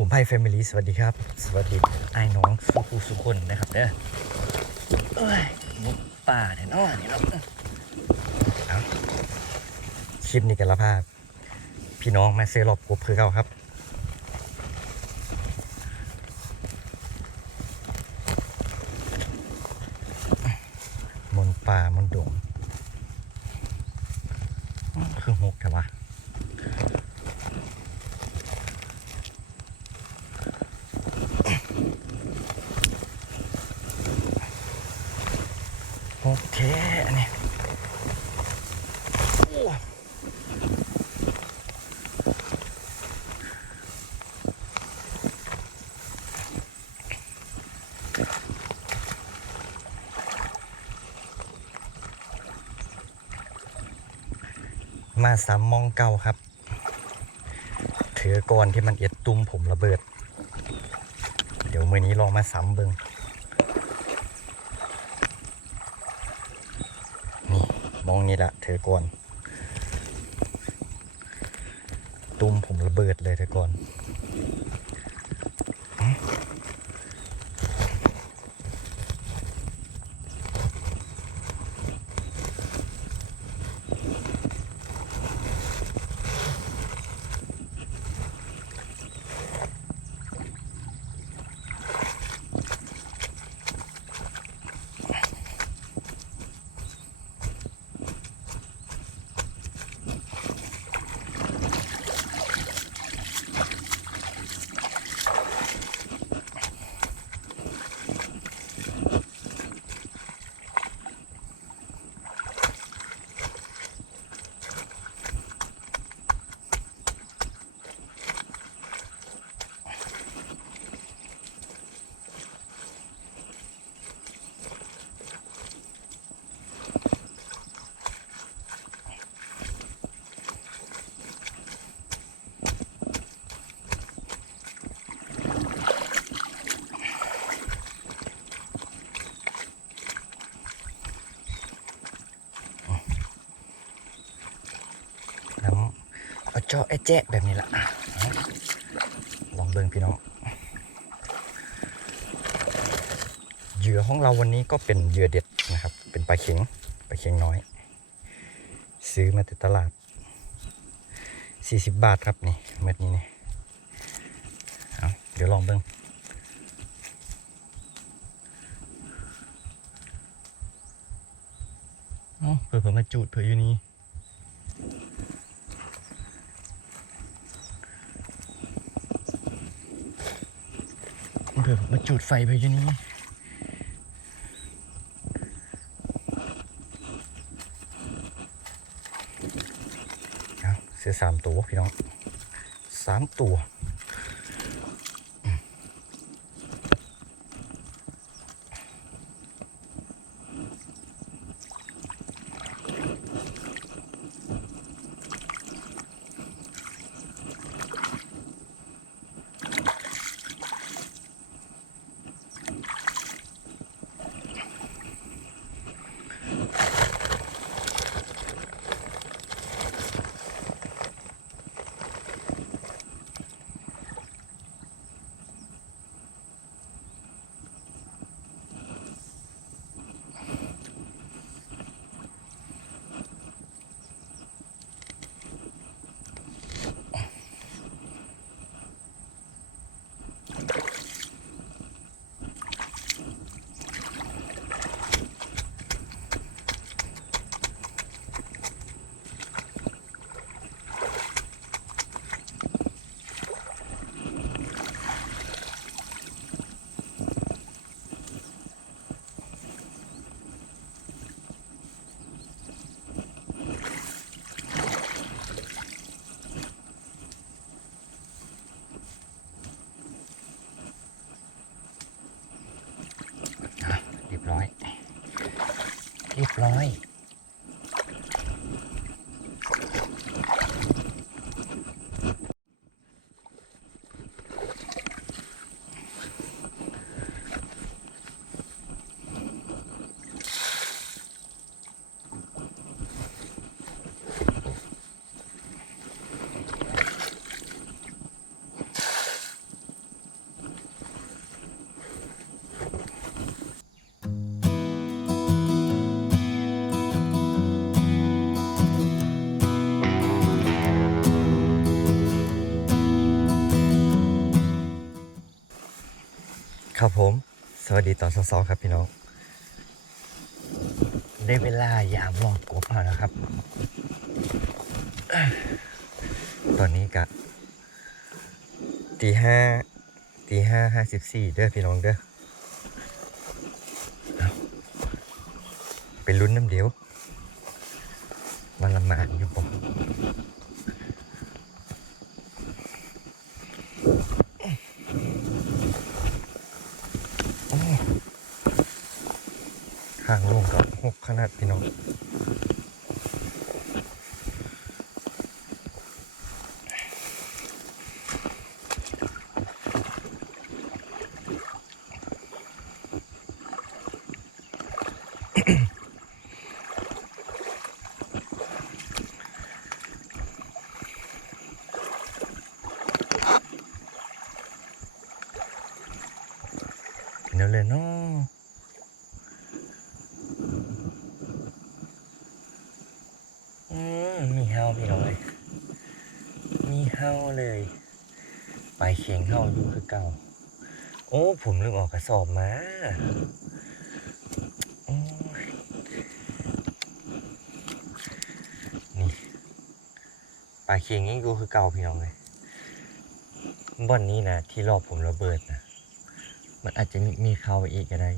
อุ้มไพ่แฟมิลี่สวัสดีครับ สวัสดีไอ้น้องสุขุสุคนนะครับเด้อเอ้ยมุกป่าแน่นอนนี่เนาะเอาคลิปนี้กันละภาพ พี่น้องมาเซรอบกบคือเก่าครับมนป่ามนดงคือคือหกแต่ว่า โอเคอันนี้มาสามมองเก่าครับ ถือก่อนที่มันเอ็ดตุ้มผมระเบิด เดี๋ยวมือนี้ลองมาซ้ำเบิง มองนี่แหละเธอก่อนตุ้มผมระเบิดเลยเธอก่อนอื้อแล้วเอาเจาะไอ้แจ๊ะแบบนี้ละลองเบิ่งพี่น้องเหยื่อของเราวันนี้ก็เป็นเหยื่อเด็ดนะครับ เป็นปลาเข็งปลาเข็งน้อย ซื้อมาจากตลาด 40 บาทครับนี่เม็ดนี้นี่เอาเดี๋ยวลองเบิ่งเอ้าเผื่อเผื่อมาจูดเผื่ออยู่นี่ เดี๋ยวมาจุดไฟเผื่ออยู่นี่เอาเสียสามตัวพี่น้องสามตัว ครับผม สวัสดีตอนสองๆครับพี่น้อง ได้เวลายามลองกบแล้วนะครับ ตอนนี้กะตีห้าตีห้าห้าสิบสี่เด้อพี่น้องเด้อเป็นลุ้นน้ำเดียววันละมาอยู่ปะ ข้างลงกับหกขนาดพี่น้องอืมยวเลยเนาะอืมมีเฮาพี่น้องเลยมี เฮาเลยไปเคียงเฮาอยู่คือเก่า โอ้ ผมลืมออกกระสอบมาอนี่ปลาเคียงยังอยู่คือเก่าพี่น้องเลยบ่อนนี้นะที่รอบผมระเบิดนะมันอาจจะมีมีเขาอีกก็ได้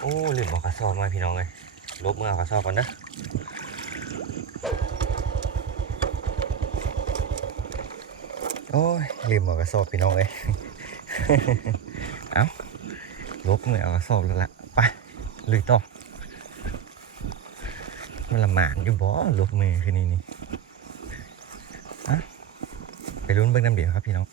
โอ้ลืมเอากระสอบมาพี่น้องเลยลบมือเอากระสอบก่อนนะ โอ้ยลืมเอากระสอบพี่น้องเลยเอาลบมือเอากระสอบแล้วละไปลุยต่อมันละหมานอยู่บ่ลบมือคืนนี่นี่อะไปลุ้นเบิ้งน้ำเดียวครับพี่น้อง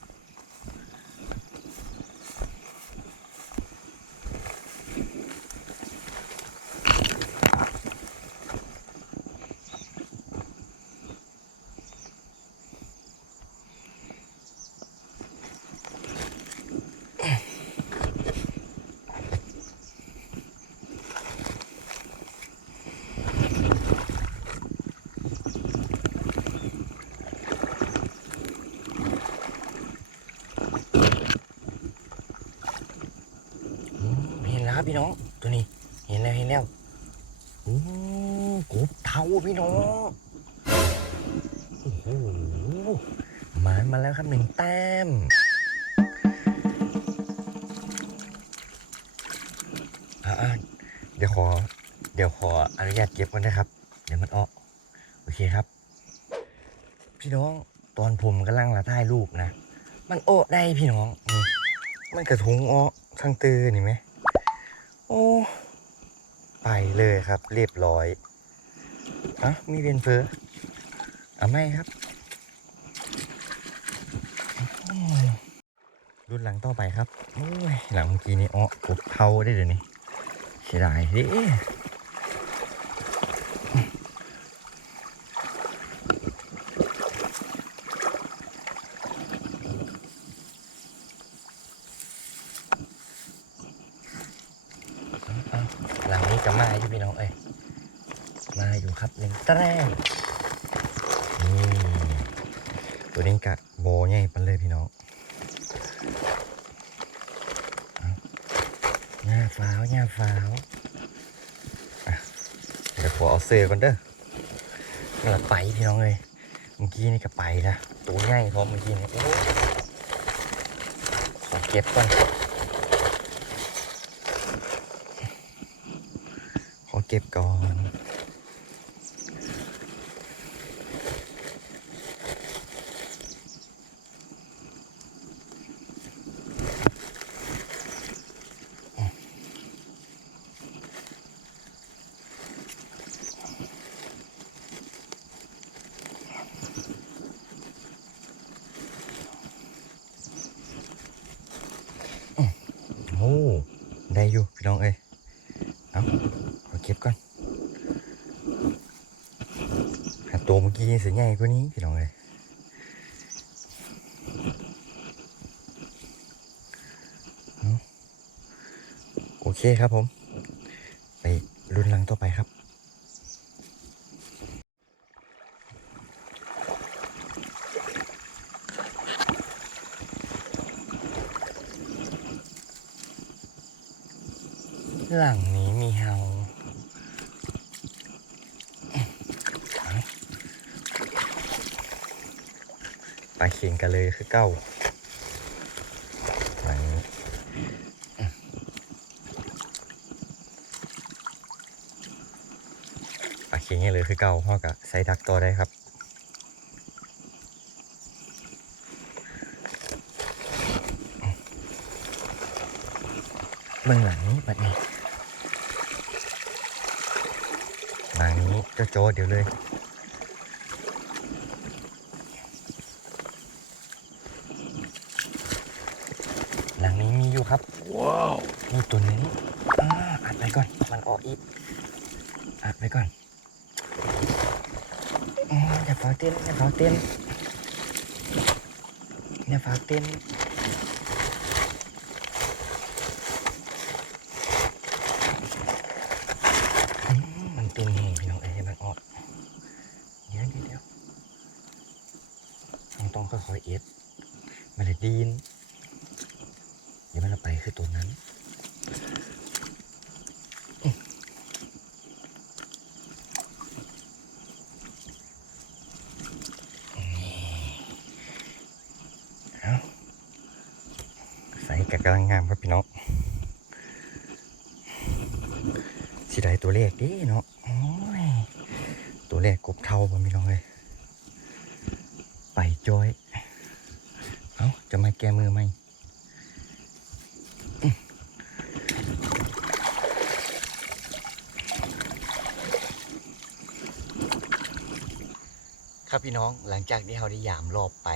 นแล้วครับพี่น้อง ตัวนี้ เห็นแล้วเห็นแล้วโอ้กบเทาพี่น้องโอ้โหหมามาแล้วครับหนึ่งแต้มอ่าเดี๋ยวขอ เดี๋ยวขออนุญาตเก็บก่อนนะครับ เดี๋ยวมันออก โอเคครับ พี่น้องตอนผมกำลังละถ่ายรูปนะ มันโอ้ได้พี่น้อง มันกระทุงอ้อทางตือนี่ไหม โอ้ไปเลยครับ เรียบร้อยอะมีเป็นเฟอร์อะไม่ครับรุ่นหลังต่อไปครับโอ้ยหลังเมื่อกี้นี่อ๋อกบเทาได้เดี๋ยวนี้เสียดายดิเอาหลังนี้จะมาอยู่พี่น้องเอ้ย มาอยู่ครับหนึ่งแต้มนี่ตัวนี้ กะโบใหญ่ปันเลยพี่น้องหน้าฟ้าวหน้าฟ้าวเดี๋ยวขอเอาเสือก่อนเด้อนี่ละไปพี่น้องเลยเมื่อกี้นี่ก็ไปละตัวใหญ่พร้อมเมื่อกี้นี่ขอเก็บก่อนขอเก็บก่อน ตัวเมื่อกี้เสียใหญ่กว่านี้พี่น้องเลยโอเคครับผม ไปรุนลังต่อไปครับหลังนี้มีเฮา ไปเขียงกันเลยคือเก้าหลังนี้ไปเขียงกันเลยคือเก้าพ่อกับใส่ดักตัวได้ครับเบื้องหลังนี้บัดนี้หลังนี้เจ้าโจเดี๋ยวเลย หลังนี้มี อยู่ครับ ว้าวมีตัวหนึงอ่าอัดไปก่อน มันออกอีก อัดไปก่อนอืมอย่าฟ้าเต้นอย่าฟ้าเต้นอย่าฟ้าเต้นอืมมันเป็นแห่งพี่น้องเอ้ยมันออกเดี๋ยวเดี๋ยวเดี๋ยวต้องต้องค่อยๆเอ็ดมันเลยดีนเดี๋ยวมันเราไป คือตัวนั้นอื้อนี่เอาใส่กับกำลังงามครับพี่น้องสิได้ตัวเลขดิเนาะโอ้ยตัวเลขกบเท่าบ่มีน้องเลยไปจอย เอ้า จะมาแก้มือไหม ครับพี่น้องหลังจากที่เราได้ยามรอบไป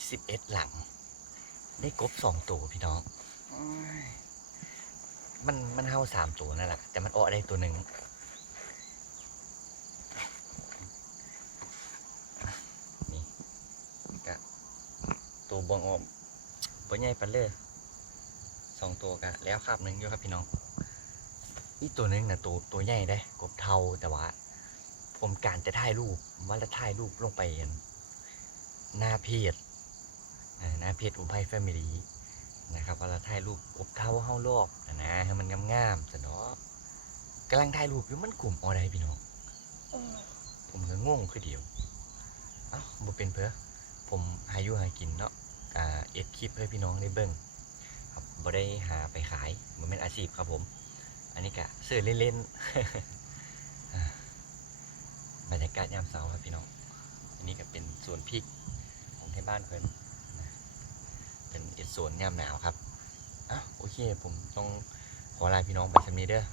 11หลัง ได้กบสองตัวพี่น้อง มันมันเฮาสามตัวนั่นแหละแต่มันออกได้ตัวหนึ่งนี่กะตัวบวงออมตัวใหญ่ปันเลยสองตัวกะแล้วคาบหนึ่งอยู่ครับพี่น้องอีตัวหนึ่งนะตัวตัวใหญ่ได้กบเทาแต่ว่า ผมการจะถ่ายรูปว่าจะถ่ายรูปลงไปอันหน้าเพจหน้าเพจอุภัยแฟมิลี่นะครับวลาถ่ายรูปกบเท้าเฮาลอกนะนะให้มันงามๆแต่เนาะกำลังถ่ายรูปอยู่มันกลุ่มอะไรพี่น้องผมก็งงคือเดียวเอ้าบ่เป็นเพื่อผมหายู่หากินเนาะเอ็ดคลิปให้พี่น้องได้เบิ่งครับบ่ได้หาไปขายมันเป็นอาชีพครับผม อันนี้ก็ซื้อเล่นๆ รรยากาศยามเช้าครับพี่น้องอันนี้ก็เป็นสวนพริกของที่บ้านเพิ่นเป็นเอ็ดสวนยามหนาวครับอะโอเค ผมต้องขอลาพี่น้องไปสำนี้เด้อ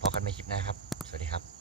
พอกันใหม่คลิปหน้าครับ สวัสดีครับ